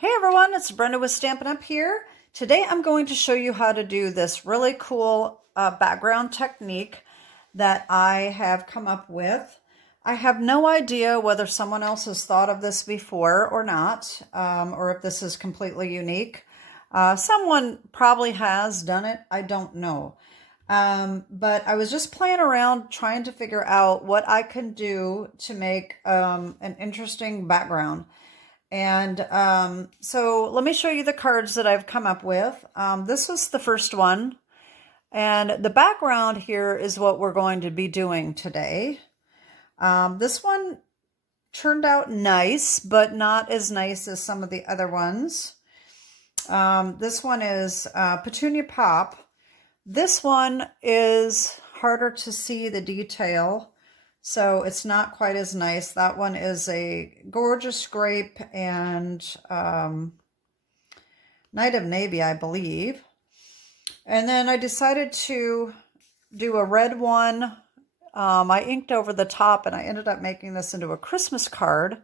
Hey everyone, it's Brenda with Stampin' Up here. Today I'm going to show you how to do this really cool background technique that I have come up with. I have no idea whether someone else has thought of this before or not, or if this is completely unique. Someone probably has done it, I don't know. But I was just playing around trying to figure out what I can do to make an interesting background. And so let me show you the cards that I've come up with. This was the first one. And the background here is what we're going to be doing today. This one turned out nice, but not as nice as some of the other ones. This one is Petunia Pop. This one is harder to see the detail, so it's not quite as nice. That one is a gorgeous grape and Night of Navy, I believe. And then I decided to do a red one. I inked over the top and I ended up making this into a Christmas card.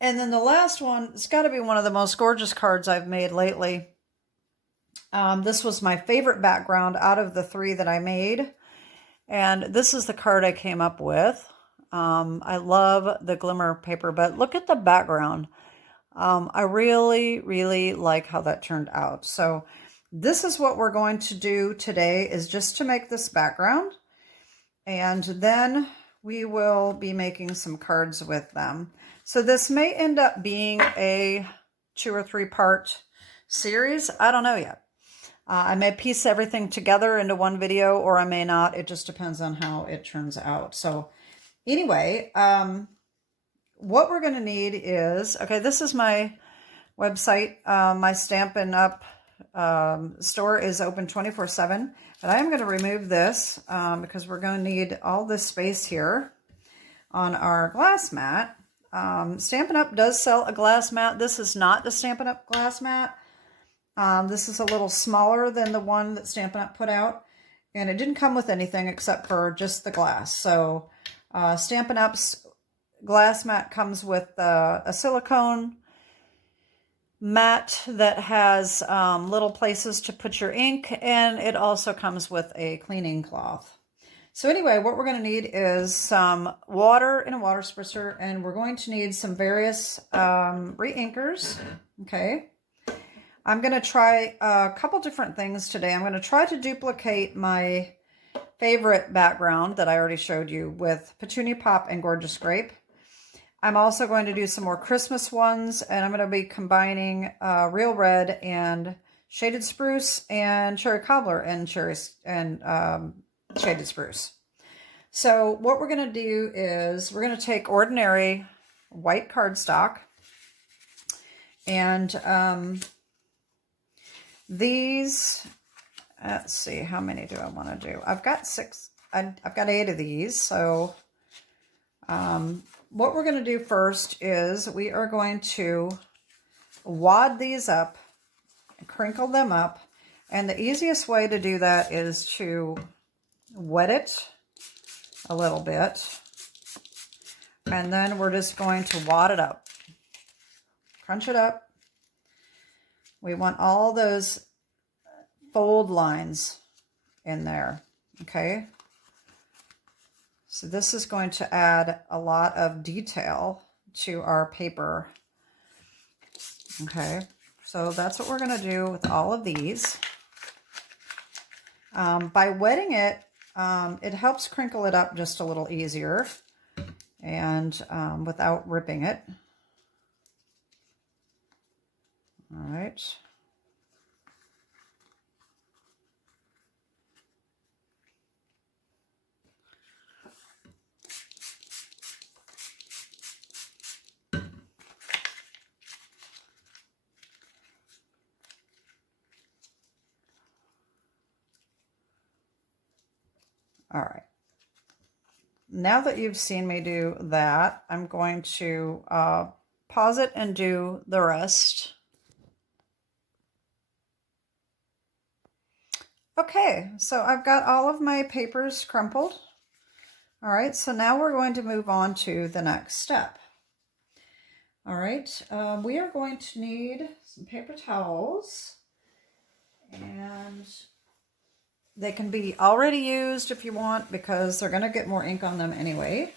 And then the last one, it's got to be one of the most gorgeous cards I've made lately. This was my favorite background out of the three that I made. And this is the card I came up with. I love the glimmer paper, but look at the background. I really, really like how that turned out. So this is what we're going to do today, is just to make this background. And then we will be making some cards with them. So this may end up being a 2 or 3 part series. I don't know yet. I may piece everything together into one video, or I may not. It just depends on how it turns out. So anyway, what we're going to need is, okay, this is my website. My Stampin' Up store is open 24/7. But I am going to remove this because we're going to need all this space here on our glass mat. Stampin' Up does sell a glass mat. This is not the Stampin' Up glass mat. This is a little smaller than the one that Stampin' Up put out, and it didn't come with anything except for just the glass. So Stampin' Up's glass mat comes with a silicone mat that has little places to put your ink, and it also comes with a cleaning cloth. So anyway, what we're going to need is some water in a water spritzer, and we're going to need some various re-inkers, okay? I'm going to try a couple different things today. I'm going to try to duplicate my favorite background that I already showed you with Petunia Pop and Gorgeous Grape. I'm also going to do some more Christmas ones, and I'm going to be combining Real Red and Shaded Spruce and Cherry Cobbler and Shaded Spruce. So what we're going to do is we're going to take ordinary white cardstock, and these, let's see, how many do I want to do? I've got 6, I've got 8 of these. So what we're going to do first is we are going to wad these up, crinkle them up. And the easiest way to do that is to wet it a little bit. And then we're just going to wad it up, crunch it up. We want all those fold lines in there, okay? So this is going to add a lot of detail to our paper, okay? So that's what we're going to do with all of these. By wetting it, it helps crinkle it up just a little easier and without ripping it. All right. All right. Now that you've seen me do that, I'm going to pause it and do the rest. Okay, so I've got all of my papers crumpled. All right, so now we're going to move on to the next step. All right, we are going to need some paper towels, and they can be already used if you want because they're going to get more ink on them anyway.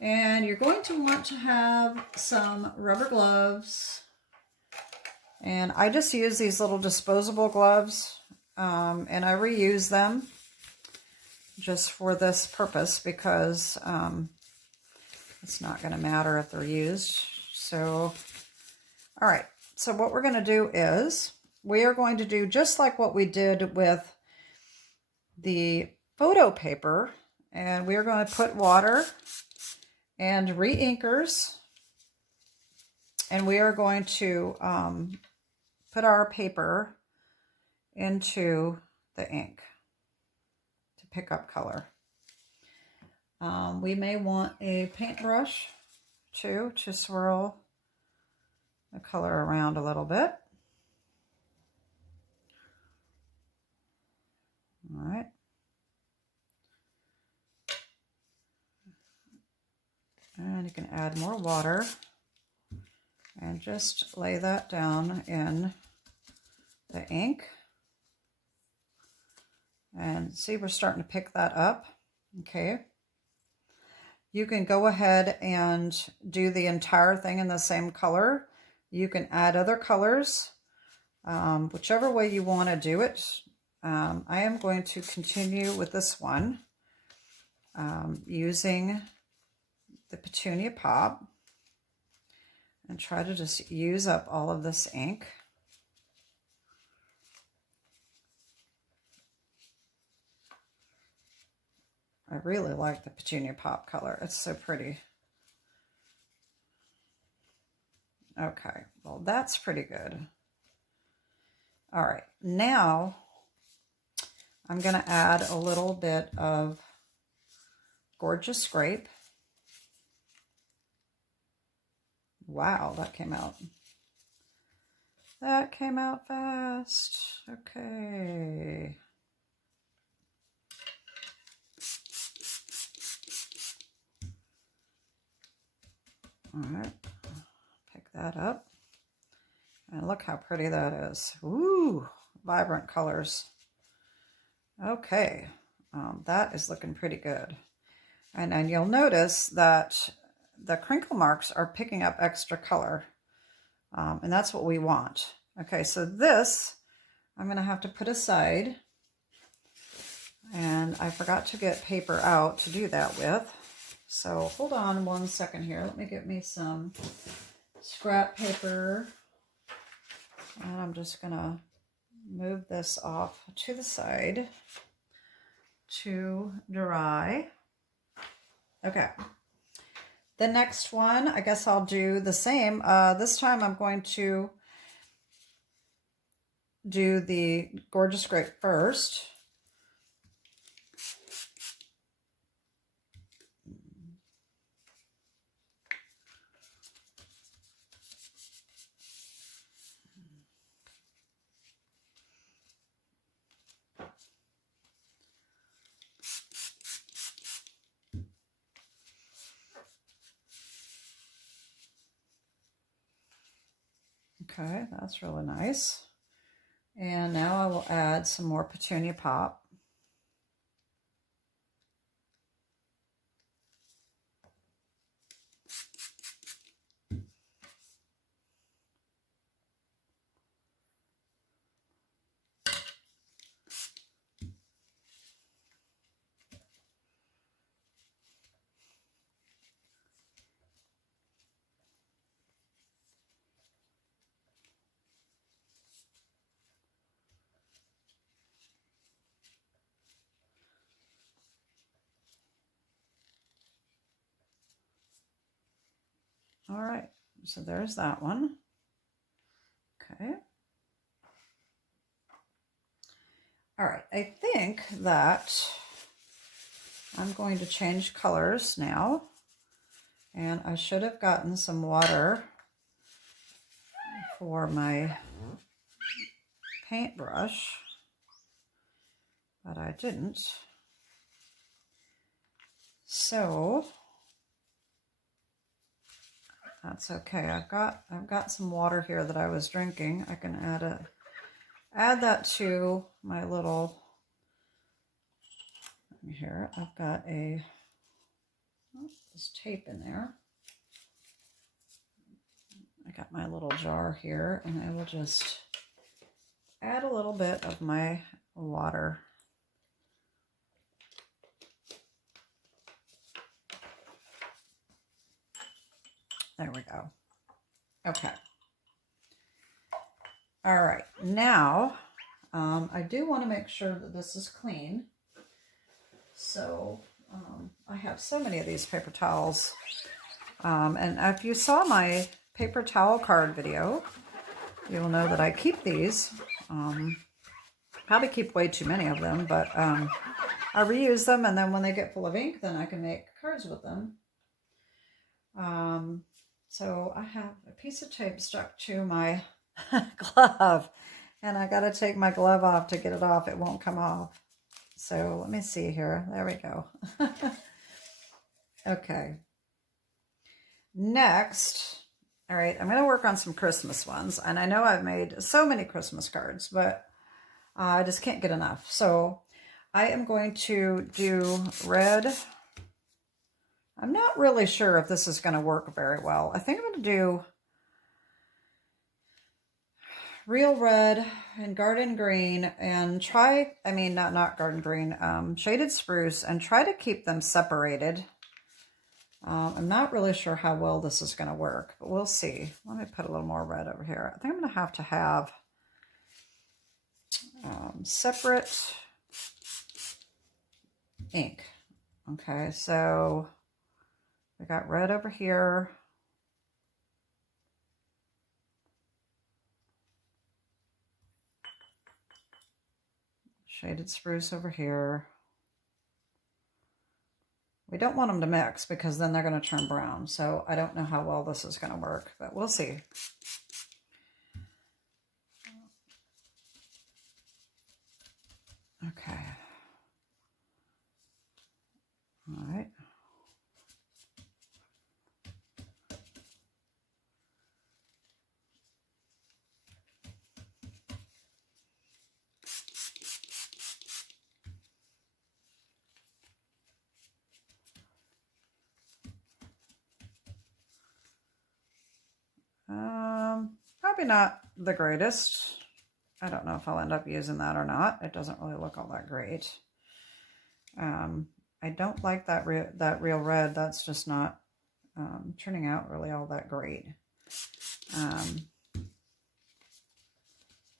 And you're going to want to have some rubber gloves. And I just use these little disposable gloves, and I reuse them just for this purpose because it's not going to matter if they're used. So, all right. So what we're going to do is we are going to do just like what we did with the photo paper, and we are going to put water and re-inkers, and we are going to put our paper into the ink to pick up color. We may want a paintbrush too to swirl the color around a little bit. All right. And you can add more water and just lay that down in the ink. And see, we're starting to pick that up. Okay. You can go ahead and do the entire thing in the same color. You can add other colors, whichever way you want to do it. I am going to continue with this one using the Petunia Pop and try to just use up all of this ink. I really like the Petunia Pop color. It's so pretty. Okay, well that's pretty good. All right, now I'm going to add a little bit of Gorgeous Scrape. Wow, that came out. That came out fast. Okay. All right, pick that up. And look how pretty that is. Ooh, vibrant colors. Okay, that is looking pretty good. And you'll notice that the crinkle marks are picking up extra color. And that's what we want. Okay, so this I'm going to have to put aside. And I forgot to get paper out to do that with. So hold on one second here. Let me get me some scrap paper. And I'm just going to move this off to the side to dry. Okay. The next one, I guess I'll do the same. This time I'm going to do the Gorgeous Scrape first. Okay, that's really nice. And now I will add some more Petunia Pop. All right, so there's that one. Okay. All right, I think that I'm going to change colors now. And I should have gotten some water for my paintbrush, but I didn't. So That's okay. I've got some water here that I was drinking. I can add that to my little, here. I've got this tape in there. I got my little jar here, and I will just add a little bit of my water. There we go. Okay. All right. Now, I do want to make sure that this is clean. So I have so many of these paper towels. And if you saw my paper towel card video, you'll know that I keep these. Probably keep way too many of them, but I reuse them, and then when they get full of ink, then I can make cards with them. So I have a piece of tape stuck to my glove, and I got to take my glove off to get it off. It won't come off. So let me see here. There we go. Okay. Next, all right, I'm going to work on some Christmas ones. And I know I've made so many Christmas cards, but I just can't get enough. So I am going to do red. I'm not really sure if this is going to work very well. I think I'm going to do real red and garden green and try, I mean, not garden green, shaded spruce, and try to keep them separated. I'm not really sure how well this is going to work, but we'll see. Let me put a little more red over here. I think I'm going to have separate ink. Okay, so we got red over here. Shaded spruce over here. We don't want them to mix because then they're going to turn brown. So I don't know how well this is going to work, but we'll see. Okay. All right. Probably not the greatest. I don't know if I'll end up using that or not. It doesn't really look all that great. I don't like that real red. That's just not turning out really all that great.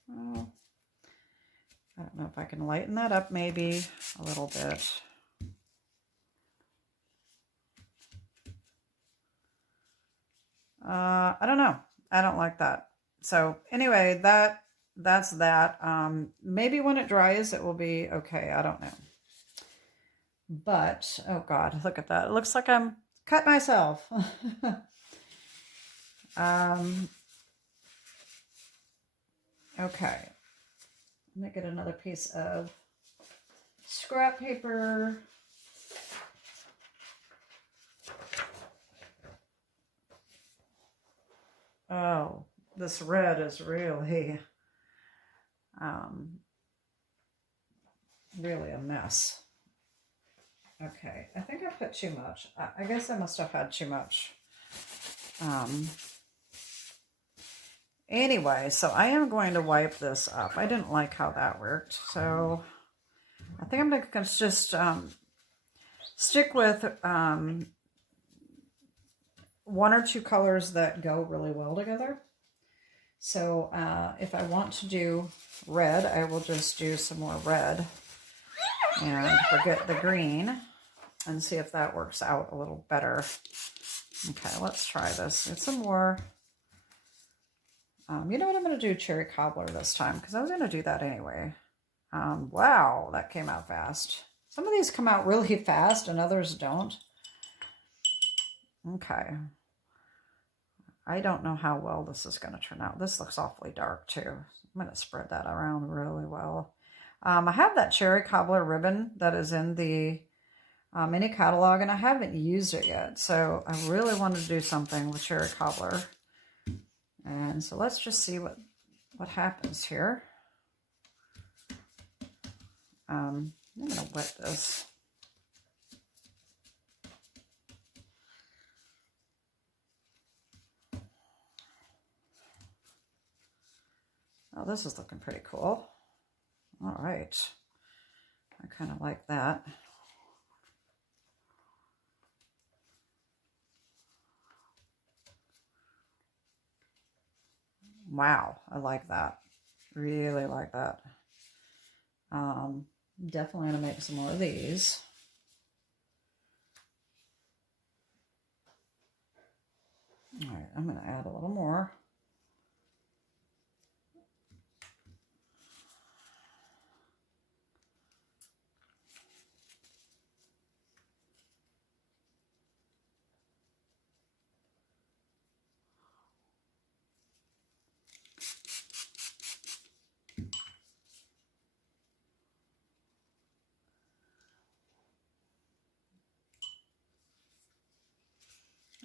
Well, I don't know if I can lighten that up maybe a little bit. I don't know. I don't like that. So anyway, that's that. Maybe when it dries, it will be okay. I don't know. But, oh God, look at that. It looks like I'm cut myself. Okay. Let me get another piece of scrap paper. Oh, this red is really, really a mess. Okay, I think I put too much. I guess I must have had too much. Anyway, so I am going to wipe this up. I didn't like how that worked, so I think I'm going to just stick with one or two colors that go really well together. So if I want to do red, I will just do some more red and forget the green and see if that works out a little better. Okay, let's try this. Get some more. You know what, I'm going to do cherry cobbler this time because I was going to do that anyway. Wow, that came out fast. Some of these come out really fast and others don't. Okay. I don't know how well this is going to turn out. This looks awfully dark too. I'm going to spread that around really well. I have that cherry cobbler ribbon that is in the mini catalog, and I haven't used it yet. So I really wanted to do something with cherry cobbler. And so let's just see what happens here. I'm going to wet this. Oh, this is looking pretty cool. All right. I kind of like that. Wow, I like that. Really like that. Definitely going to make some more of these. All right, I'm going to add a little more.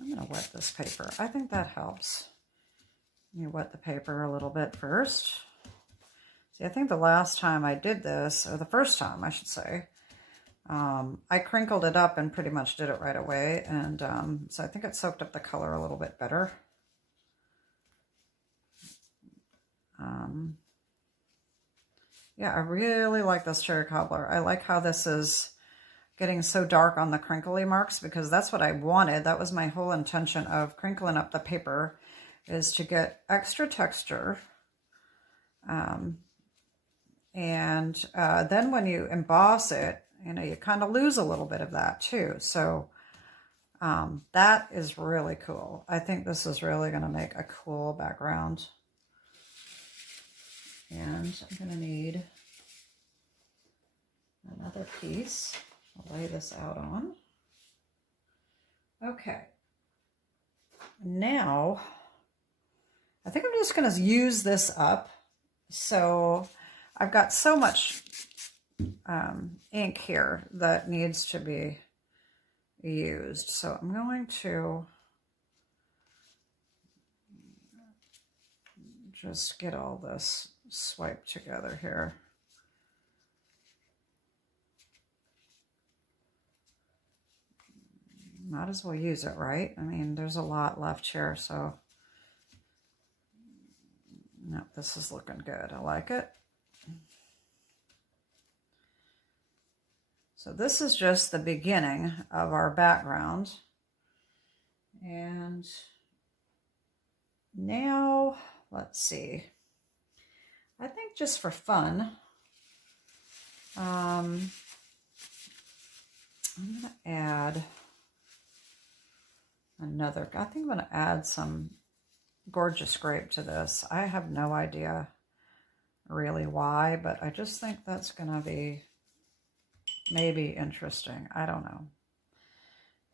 I'm going to wet this paper. I think that helps. You wet the paper a little bit first. See, I think the last time I did this, or the first time I should say, I crinkled it up and pretty much did it right away. And so I think it soaked up the color a little bit better. Yeah, I really like this cherry cobbler. I like how this is getting so dark on the crinkly marks because that's what I wanted. That was my whole intention of crinkling up the paper, is to get extra texture. And then when you emboss it, you know, you kind of lose a little bit of that too. So that is really cool. I think this is really going to make a cool background. And I'm going to need another piece. I'll lay this out on. Okay. Now, I think I'm just going to use this up. So I've got so much ink here that needs to be used. So I'm going to just get all this swiped together here. Might as well use it, right? I mean, there's a lot left here, so no, this is looking good. I like it. So this is just the beginning of our background. And now, let's see. I think just for fun, I'm going to add another, I think I'm going to add some gorgeous grape to this. I have no idea really why, but I just think that's going to be maybe interesting. I don't know.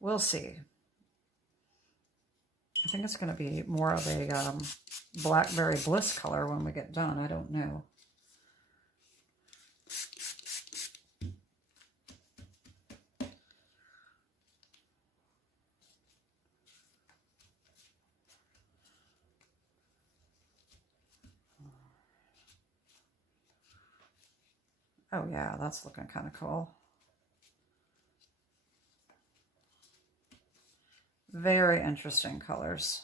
We'll see. I think it's going to be more of a blackberry bliss color when we get done. I don't know. Oh yeah, that's looking kind of cool. Very interesting colors.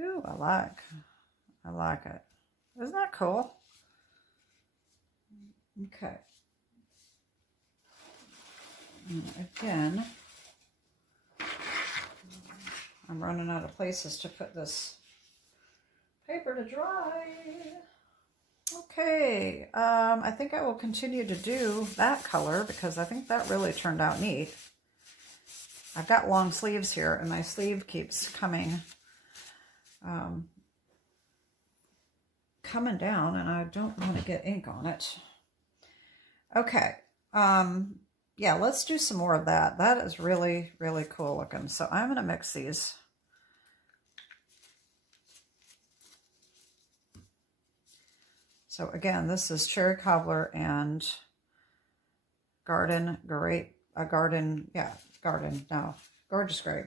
Ooh, I like it. Isn't that cool? Okay. And again, I'm running out of places to put this paper to dry. Okay, I think I will continue to do that color because I think that really turned out neat. I've got long sleeves here and my sleeve keeps coming down and I don't want to get ink on it. Okay, yeah, let's do some more of that. That is really, really cool looking. So I'm going to mix these So again, this is cherry cobbler and garden grape, gorgeous grape.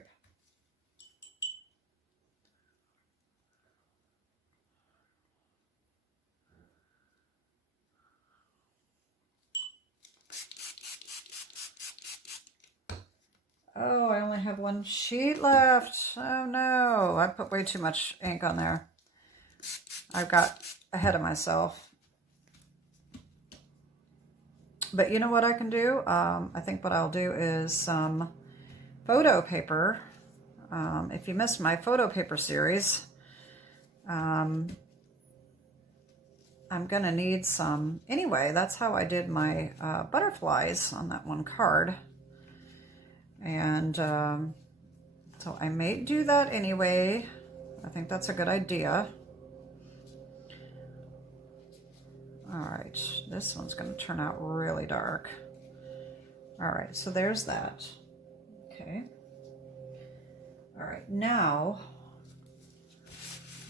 Oh, I only have one sheet left. Oh no, I put way too much ink on there. I got ahead of myself. But you know what I can do? I think what I'll do is some photo paper. If you missed my photo paper series, I'm going to need some. Anyway, that's how I did my butterflies on that one card. And so I may do that anyway. I think that's a good idea. All right, this one's going to turn out really dark. All right, so there's that. Okay. All right, now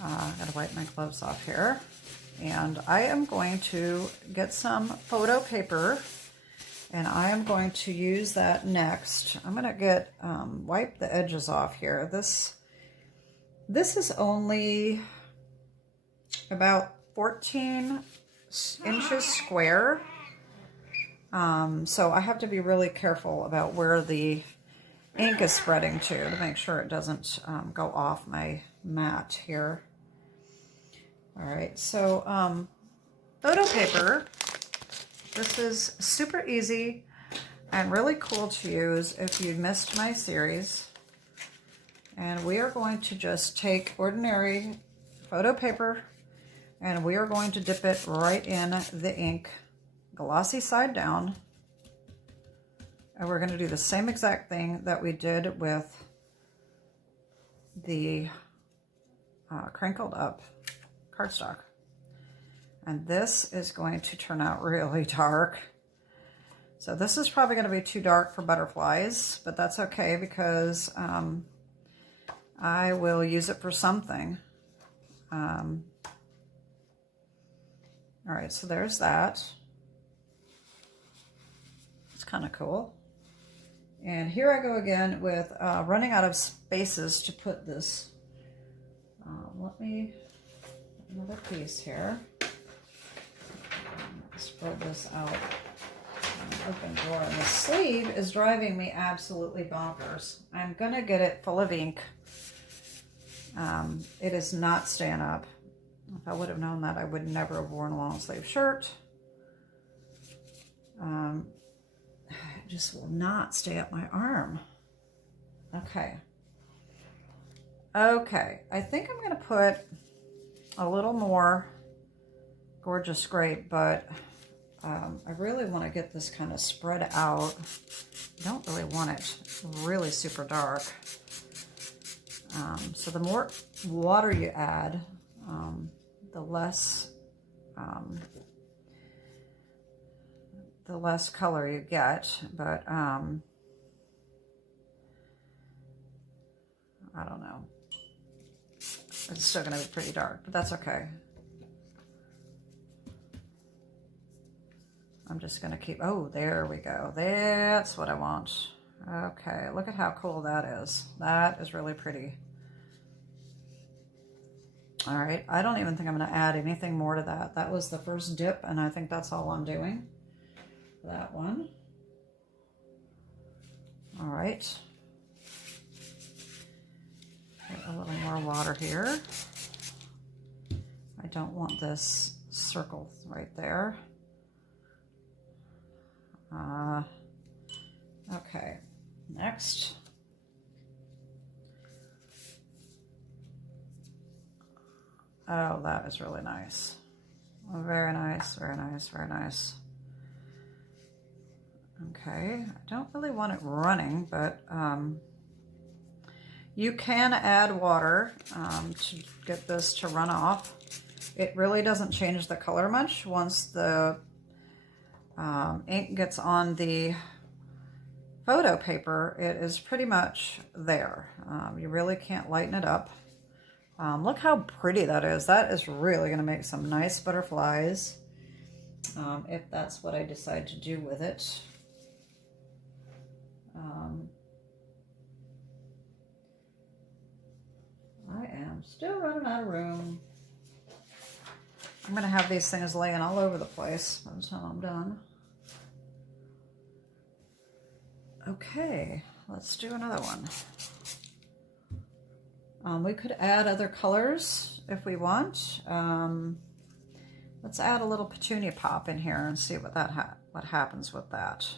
I gotta wipe my gloves off here. And I am going to get some photo paper, and I am going to use that next. I'm gonna get, wipe the edges off here. This is only about 14 inches square. So I have to be really careful about where the ink is spreading to make sure it doesn't go off my mat here. All right, so photo paper. This is super easy and really cool to use if you missed my series. And we are going to just take ordinary photo paper and we are going to dip it right in the ink, glossy side down. And we're going to do the same exact thing that we did with the crinkled up cardstock. And this is going to turn out really dark. So this is probably going to be too dark for butterflies, but that's okay because I will use it for something. All right, so there's that. It's kind of cool. And here I go again with running out of spaces to put this. Let me, another piece here. Spread this out. Open drawer. And the sleeve is driving me absolutely bonkers. I'm going to get it full of ink. It is not staying up. If I would have known that, I would never have worn a long sleeve shirt. It just will not stay up my arm. Okay. Okay, I think I'm going to put a little more gorgeous grape, but I really want to get this kind of spread out. I don't really want it really super dark. So the more water you add, the less color you get, but I don't know. It's still going to be pretty dark, but that's okay. I'm just going to keep, oh, there we go. That's what I want. Okay, look at how cool that is. That is really pretty. All right, I don't even think I'm going to add anything more to that. That was the first dip, and I think that's all I'm doing. That one. All right. Get a little more water here. I don't want this circle right there. Okay, next. Oh, that is really nice. Oh, very nice, very nice, very nice. Okay, I don't really want it running, but you can add water to get this to run off. It really doesn't change the color much once the ink gets on the photo paper. It is pretty much there. You really can't lighten it up Look how pretty that is. That is really going to make some nice butterflies, if that's what I decide to do with it. I am still running out of room. I'm going to have these things laying all over the place by the time I'm done. Okay, let's do another one. We could add other colors if we want. Let's add a little petunia pop in here and see what happens with that.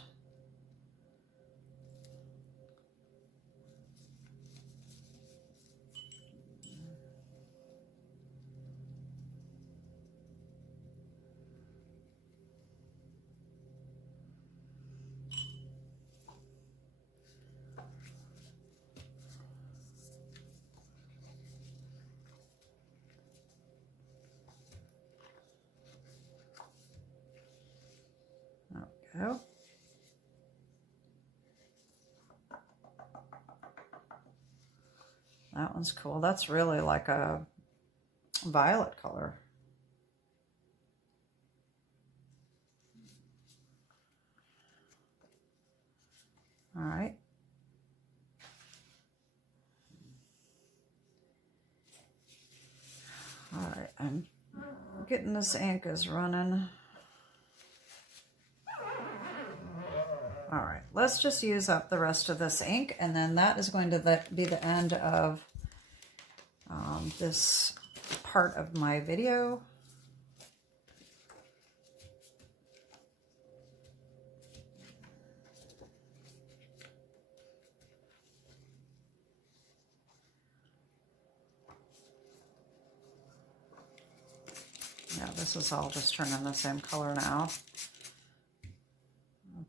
Go. That one's cool. That's really like a violet color. All right. All right, I'm getting this ink is running. All right, let's just use up the rest of this ink, and then that is going to be the end of this part of my video. Yeah, this is all just turning the same color now.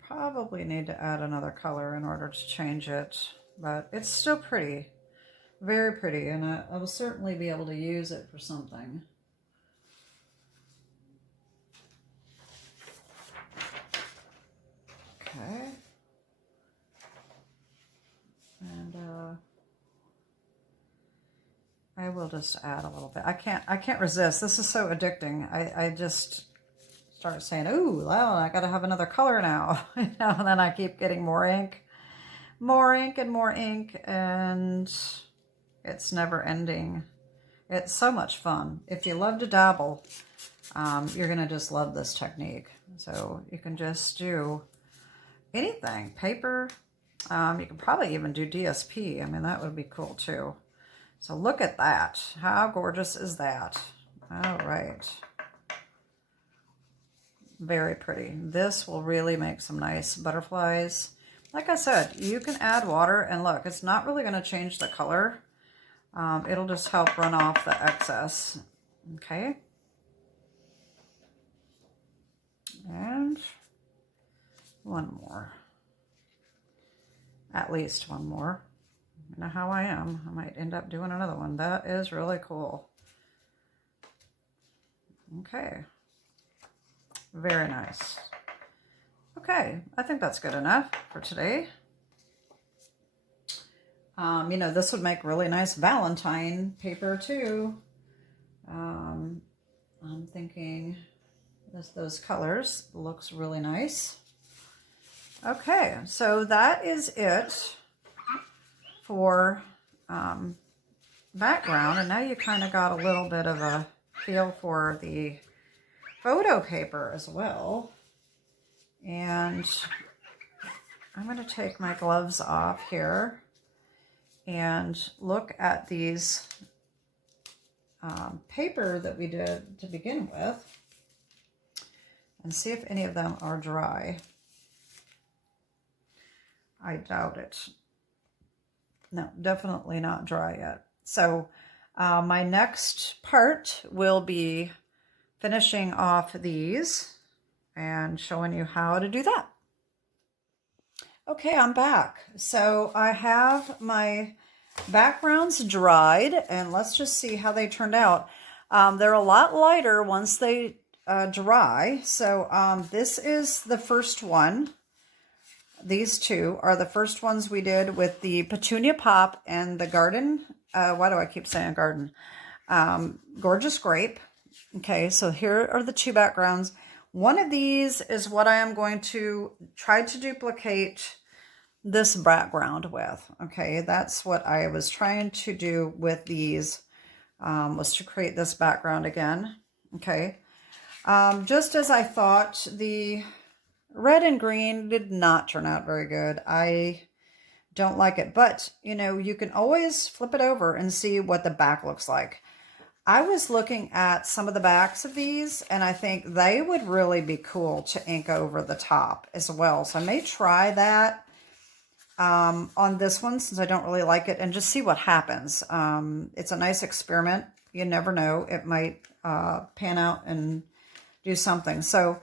Probably need to add another color in order to change it, but it's still pretty, very pretty, and I will certainly be able to use it for something. Okay, and I will just add a little bit. I can't resist. This is so addicting. I just start saying, ooh, well, I gotta have another color now. And then I keep getting more ink and more ink, and it's never ending. It's so much fun. If you love to dabble, you're gonna just love this technique. So you can just do anything, paper. You can probably even do DSP. I mean, that would be cool too. So look at that. How gorgeous is that? All right. Very pretty. This will really make some nice butterflies. Like I said, you can add water, and look, it's not really going to change the color. It'll just help run off the excess. Okay. And one more. At least one more. You know how I am. I might end up doing another one. That is really cool. Okay. Very nice. Okay, I think that's good enough for today. You know, this would make really nice Valentine paper too. I'm thinking those colors looks really nice. Okay, so that is it for background, and now you kind of got a little bit of a feel for the photo paper as well. And I'm going to take my gloves off here and look at these paper that we did to begin with and see if any of them are dry. I doubt it. No, definitely not dry yet. So my next part will be finishing off these and showing you how to do that. Okay, I'm back. So I have my backgrounds dried, and let's just see how they turned out. They're a lot lighter once they dry. So this is the first one. These two are the first ones we did with the petunia pop and the garden. Why do I keep saying garden? Gorgeous Grape. Okay, so here are the two backgrounds. One of these is what I am going to try to duplicate this background with. Okay, that's what I was trying to do with these, was to create this background again. Okay, just as I thought, the red and green did not turn out very good. I don't like it, but you know, you can always flip it over and see what the back looks like. I was looking at some of the backs of these, and I think they would really be cool to ink over the top as well. So I may try that on this one, since I don't really like it, and just see what happens. It's a nice experiment. You never know. It might pan out and do something. So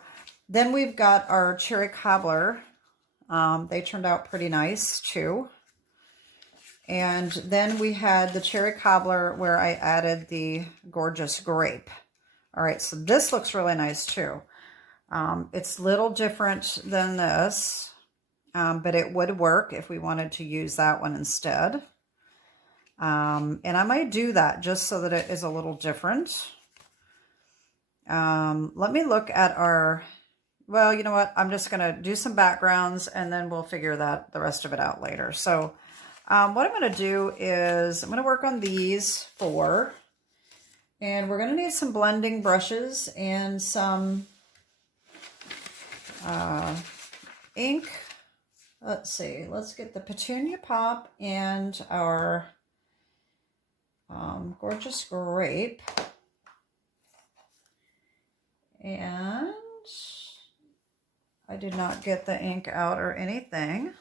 then we've got our cherry cobbler. They turned out pretty nice too. And then we had the cherry cobbler where I added the gorgeous grape. All right, so this looks really nice too. It's a little different than this, but it would work if we wanted to use that one instead. And I might do that just so that it is a little different. Let me look at our, well, you know what? I'm just going to do some backgrounds and then we'll figure that the rest of it out later. So what I'm going to do is I'm going to work on these 4, and we're going to need some blending brushes and some ink. Let's see, let's get the Petunia Pop and our Gorgeous Grape. And I did not get the ink out or anything.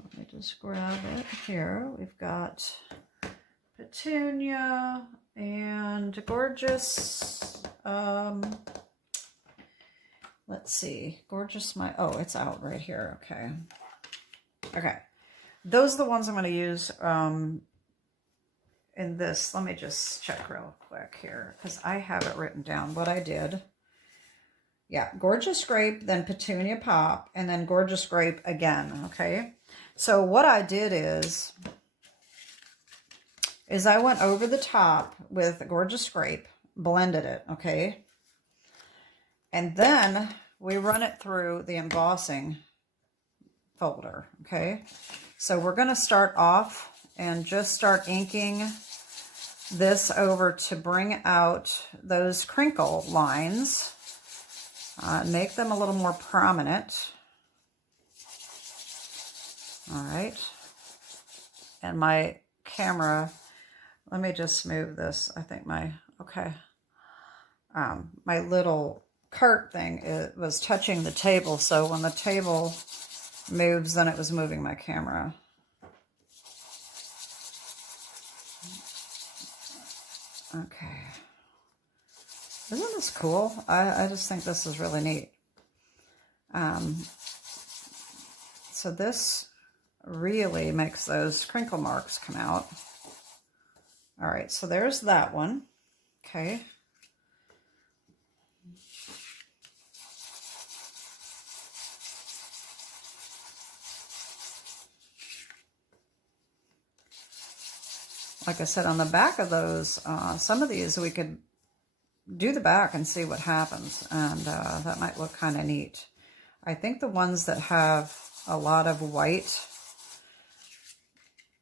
Let me just grab it here. We've got Petunia and Gorgeous. Let's see. Gorgeous, oh, it's out right here. Okay. Okay. Those are the ones I'm going to use in this. Let me just check real quick here because I have it written down what I did. Yeah, Gorgeous Grape, then Petunia Pop, and then Gorgeous Grape again. Okay. So what I did is I went over the top with Gorgeous Grape, blended it, okay? And then we run it through the embossing folder, okay? So we're going to start off and just start inking this over to bring out those crinkle lines, make them a little more prominent. All right, and my camera, let me just move this. I think my little cart thing, it was touching the table, so when the table moves, then it was moving my camera. Okay, isn't this cool? I just think this is really neat. So this really makes those crinkle marks come out. All right, so there's that one. Okay. Like I said, on the back of those, some of these we could do the back and see what happens, and that might look kind of neat. I think the ones that have a lot of white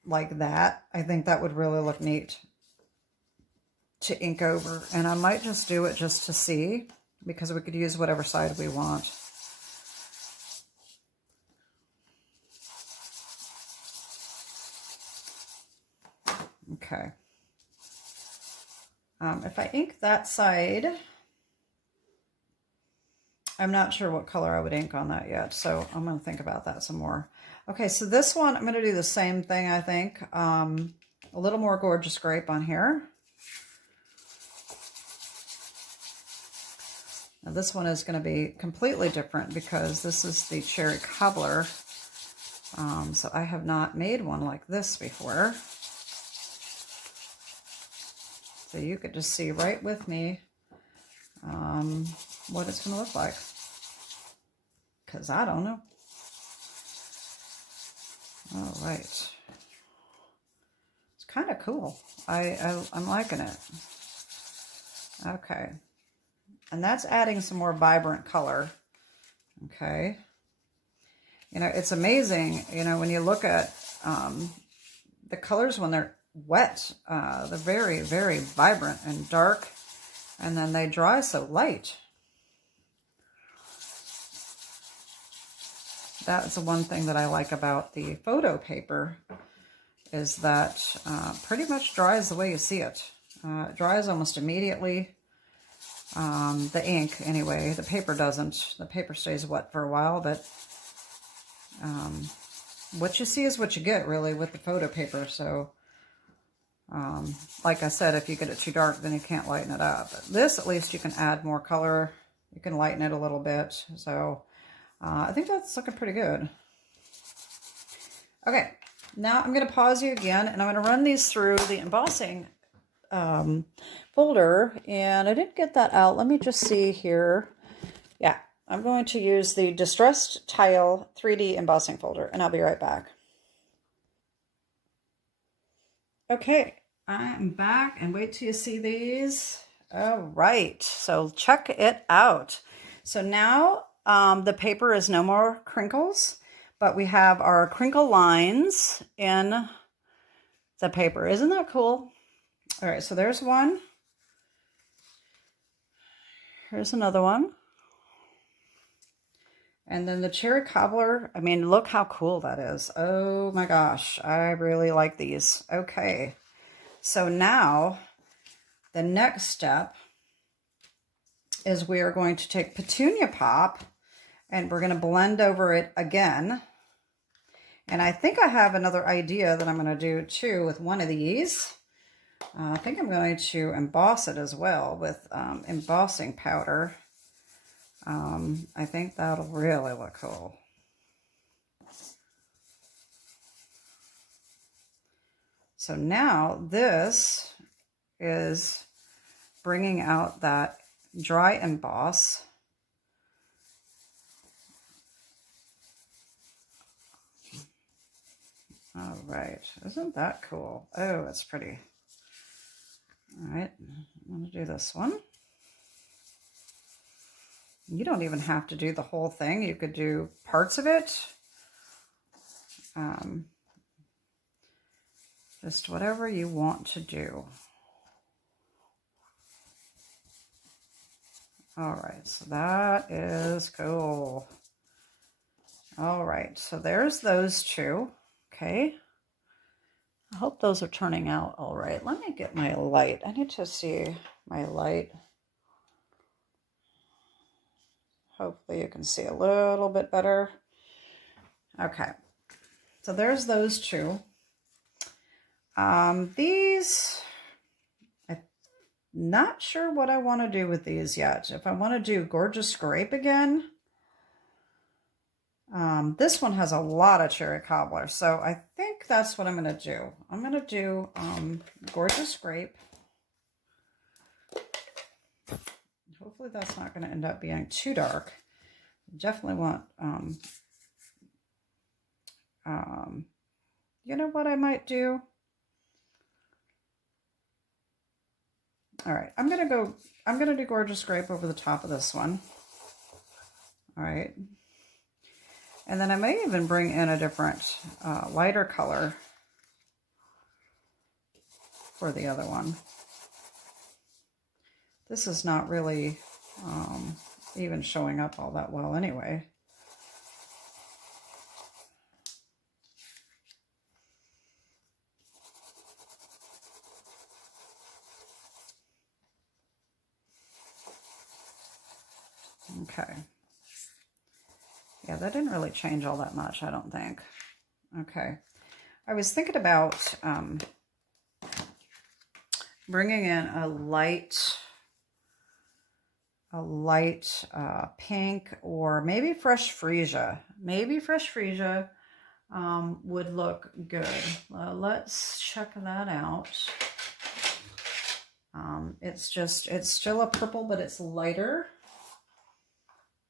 like that, I think that would really look neat to ink over. And I might just do it just to see, because we could use whatever side we want. Okay. If I ink that side, I'm not sure what color I would ink on that yet, so I'm going to think about that some more. Okay, so this one, I'm going to do the same thing, I think. A little more Gorgeous Grape on here. Now this one is going to be completely different because this is the cherry cobbler. So I have not made one like this before. So you could just see right with me what it's going to look like. Because I don't know. All right. It's kind of cool. I'm liking it. Okay. And that's adding some more vibrant color. Okay. You know, it's amazing, you know, when you look at the colors when they're wet, they're very, very vibrant and dark, and then they dry so light. That's the one thing that I like about the photo paper, is that pretty much dries the way you see it. It dries almost immediately. The ink, anyway. The paper doesn't. The paper stays wet for a while, but what you see is what you get, really, with the photo paper. So, like I said, if you get it too dark, then you can't lighten it up. But this, at least, you can add more color. You can lighten it a little bit. So, I think that's looking pretty good. Okay, now I'm going to pause you again, and I'm going to run these through the embossing folder, and I didn't get that out. Let me just see here. Yeah, I'm going to use the Distressed Tile 3D embossing folder, and I'll be right back. Okay, I'm back, and wait till you see these. All right, so check it out. So now the paper is no more crinkles, but we have our crinkle lines in the paper. Isn't that cool? All right, so there's one. Here's another one. And then the cherry cobbler, I mean, look how cool that is. Oh my gosh, I really like these. Okay, so now the next step is we are going to take Petunia Pop and we're going to blend over it again. And I think I have another idea that I'm going to do too with one of these. I think I'm going to emboss it as well with embossing powder. I think that'll really look cool. So now this is bringing out that dry emboss. All right, isn't that cool? Oh, that's pretty. All right, I'm going to do this one. You don't even have to do the whole thing. You could do parts of it. Just whatever you want to do. All right, so that is cool. All right, so there's those two. Okay. I hope those are turning out all right. Let me get my light. I need to see my light. Hopefully you can see a little bit better. Okay, so there's those two. These, I'm not sure what I want to do with these yet. If I want to do Gorgeous Grape again. This one has a lot of cherry cobbler, so I think that's what I'm going to do. I'm going to do Gorgeous Grape. Hopefully that's not going to end up being too dark. Definitely want, you know what I might do? All right, I'm going to do Gorgeous Grape over the top of this one. All right. And then I may even bring in a different, lighter color for the other one. This is not really even showing up all that well anyway. Okay. Yeah, that didn't really change all that much, I don't think. Okay. I was thinking about bringing in a light pink, or maybe fresh freesia. Maybe fresh freesia would look good. Let's check that out. It's still a purple, but it's lighter.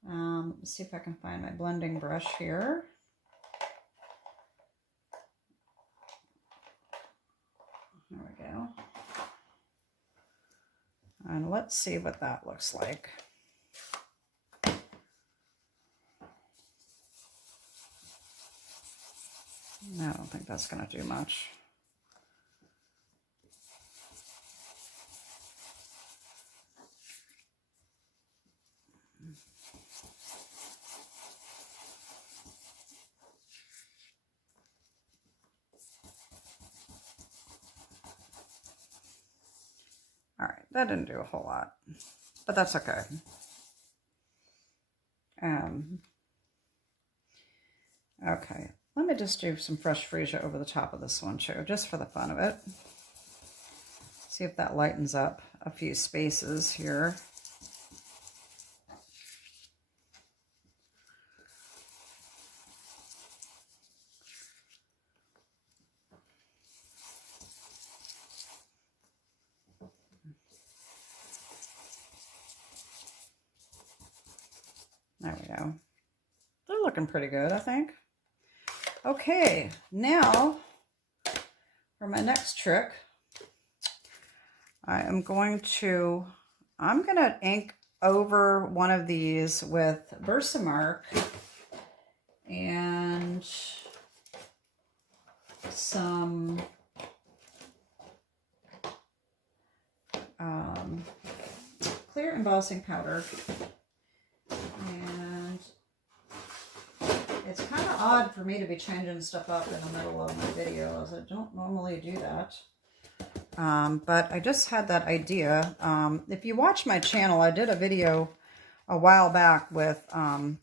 Let's see if I can find my blending brush here. go. And let's see what that looks like. No, I don't think that's going to do much. All right, that didn't do a whole lot, but that's okay. Okay, let me just do some fresh freesia over the top of this one too, just for the fun of it. See if that lightens up a few spaces here. There we go. They're looking pretty good, I think. Okay, now for my next trick, I'm going to ink over one of these with Versamark and some clear embossing powder. And it's kind of odd for me to be changing stuff up in the middle of my video, as I don't normally do that. But I just had that idea. If you watch my channel, I did a video a while back with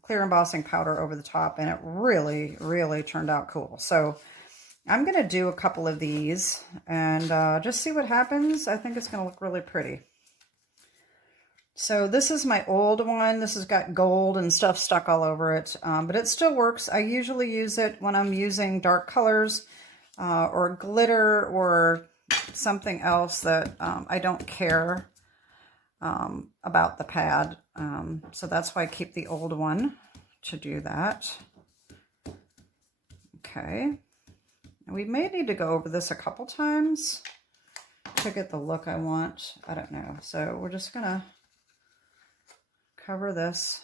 clear embossing powder over the top, and it really, really turned out cool. So I'm going to do a couple of these and just see what happens. I think it's going to look really pretty. So this is my old one. This has got gold and stuff stuck all over it, but it still works. I usually use it when I'm using dark colors or glitter or something else that I don't care about the pad. So that's why I keep the old one to do that. Okay. And we may need to go over this a couple times to get the look I want. I don't know. So we're just going to cover this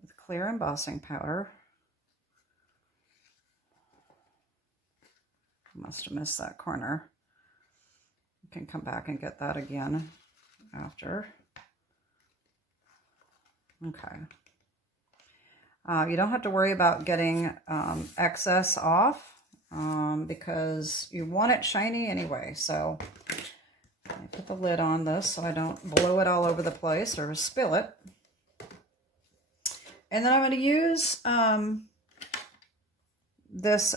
with clear embossing powder. Must have missed that corner. You can come back and get that again after. Okay. You don't have to worry about getting excess off because you want it shiny anyway. So I put the lid on this so I don't blow it all over the place or spill it. And then I'm going to use this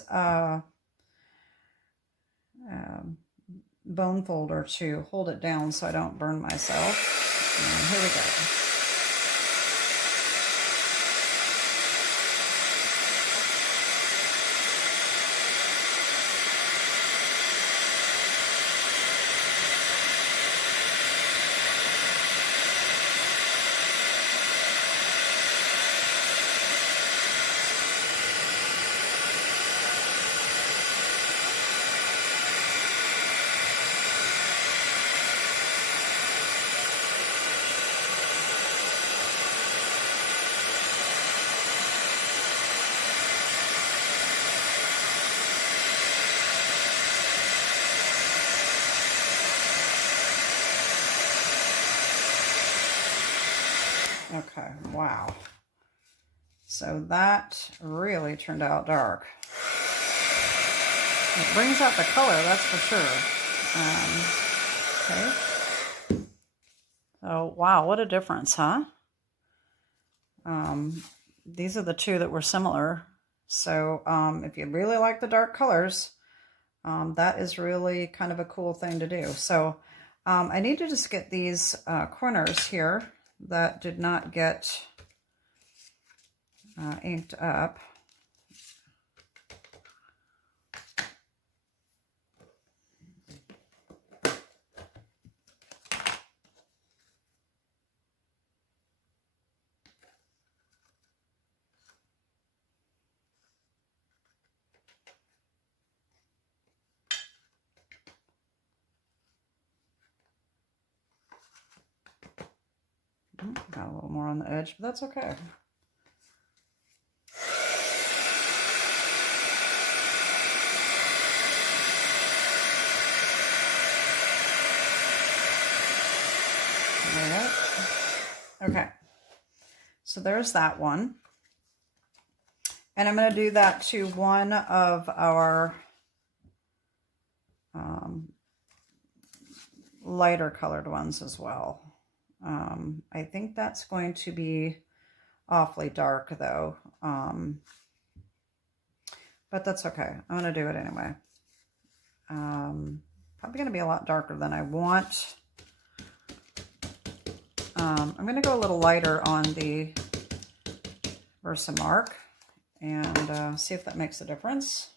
bone folder to hold it down so I don't burn myself. And here we go. Okay, wow. So that really turned out dark. It brings out the color, that's for sure. Okay. So, wow, what a difference, huh? These are the two that were similar. So if you really like the dark colors, that is really kind of a cool thing to do. So I need to just get these corners here that did not get inked up. Got a little more on the edge, but that's okay. Okay, so there's that one. And I'm going to do that to one of our lighter colored ones as well. I think that's going to be awfully dark though. But that's okay. I'm going to do it anyway. Probably going to be a lot darker than I want. I'm going to go a little lighter on the Versamark and see if that makes a difference.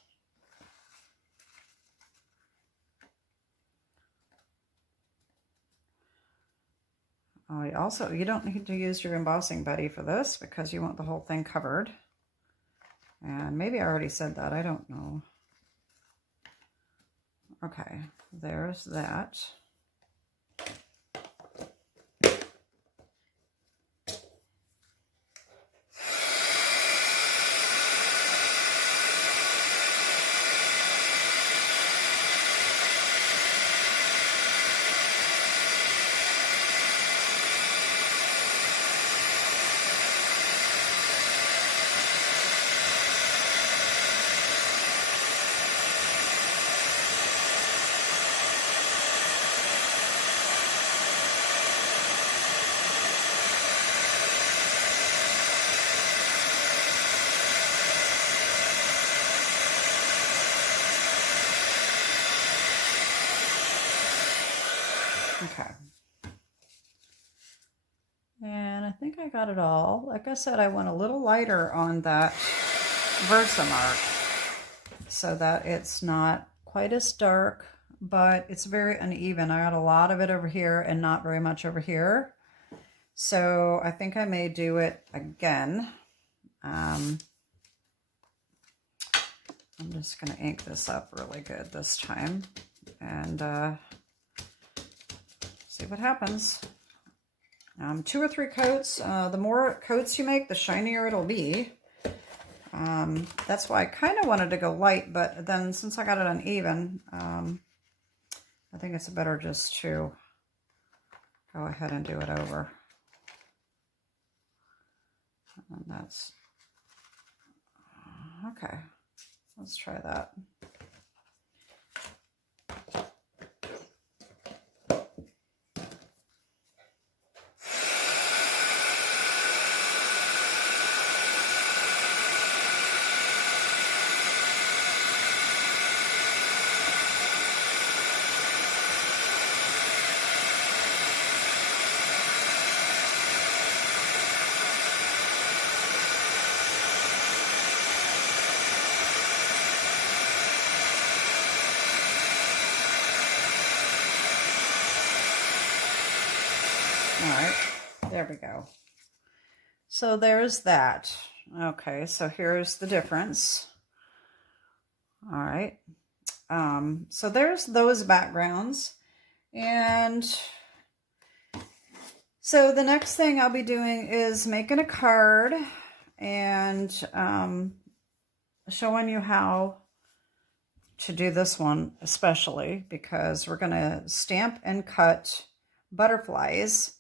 Also, you don't need to use your embossing buddy for this because you want the whole thing covered. And maybe I already said that. I don't know. Okay, there's that. Okay. And I think I got it all. Like I said, I went a little lighter on that Versamark so that it's not quite as dark, but it's very uneven. I got a lot of it over here and not very much over here. So I think I may do it again. I'm just going to ink this up really good this time and see what happens. 2 or 3 coats. The more coats you make, the shinier it'll be. That's why I kind of wanted to go light, but then since I got it uneven, I think it's better just to go ahead and do it over. And that's okay. Let's try that. All right, there we go. So there's that. Okay, so here's the difference. All right. So there's those backgrounds. And so the next thing I'll be doing is making a card and showing you how to do this one, especially because we're going to stamp and cut butterflies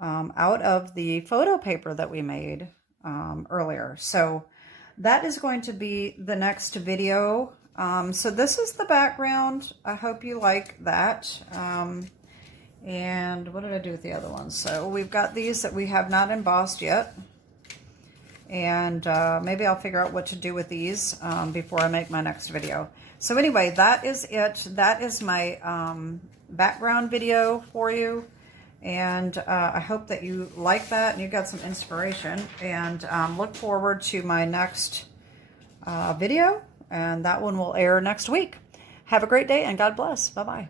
out of the photo paper that we made earlier. So that is going to be the next video. So this is the background. I hope you like that. And what did I do with the other ones? So we've got these that we have not embossed yet. And maybe I'll figure out what to do with these before I make my next video. So anyway, that is it. That is my background video for you. And I hope that you like that and you got some inspiration. And look forward to my next video. And that one will air next week. Have a great day and God bless. Bye-bye.